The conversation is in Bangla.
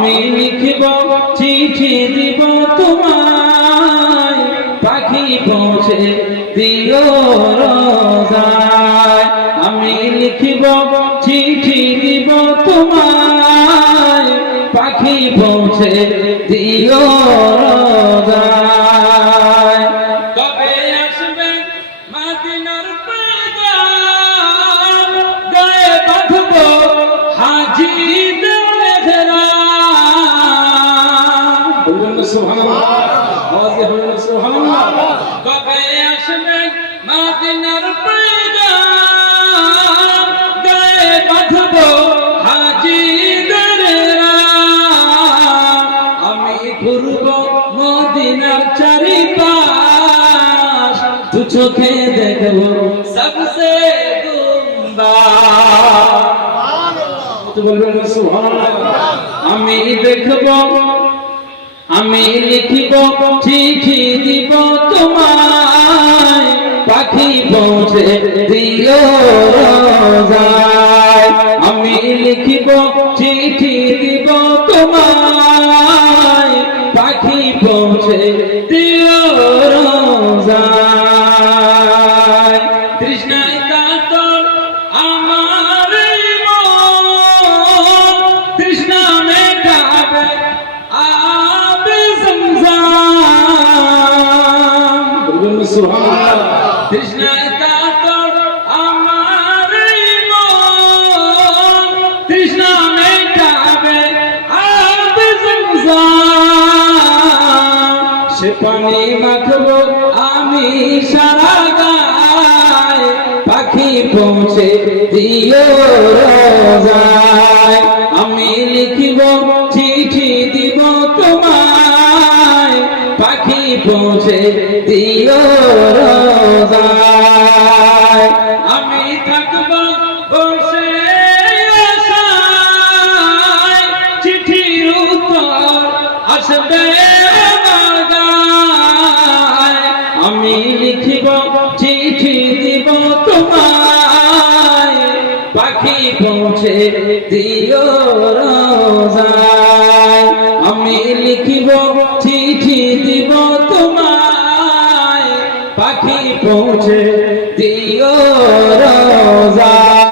আমি লিখিব চিঠি দিব তোমায়, পাখি পৌঁছে দিও রোজায়। আমি লিখিব চিঠি দিব তোমায়, পাখি পৌঁছে দিও রোজায়। কবে আসবে মদিনার পয়গাম, গায়ে বাঁধব হাজিদের মেহরাম। বলুন সুবহানাল্লাহ, আওয়াজে বলুন সুবহানাল্লাহ। কবে আসবে মদিনার পয়গাম, গায়ে বাঁধব হাজিদের রাম। আমি ঘুরব মদিনার চারিপাশ, দু চোখে দেখব সবসে গুম্বা। বলবেন সুবহানাল্লাহ। আমি দেখব, আমি লিখিব চিঠি দিব তোমায়, পাখি পৌঁছে দিও রোজায়। আমি লিখিব চিঠি দিব তোমায়, পাখি পৌঁছে দিও রোজায়। তৃষ্ণায় কাতর আমার মন, তৃষ্ণা মেটাবে আবে জমজম। বলুন সুবহানাল্লাহ। তৃষ্ণায় কাতর আমার মন, তৃষ্ণা মেটাবে আবে জমজম। সে পানি মাখব আমি সারা গায়, পাখি পৌঁছে দিও রোজায়। আমি লিখিব চিঠি দিব তোমায়, পাখি পৌঁছে দিও রোজায়। আমি থাকব বসে আশায়, চিঠির উত্তর আসবে বাগায়। আমি লিখিব চিঠি দিব তোমায়, পাখি পৌঁছে দিও রোজায়। আমি লিখিব চিঠি দিব তোমায়, পাখি পৌঁছে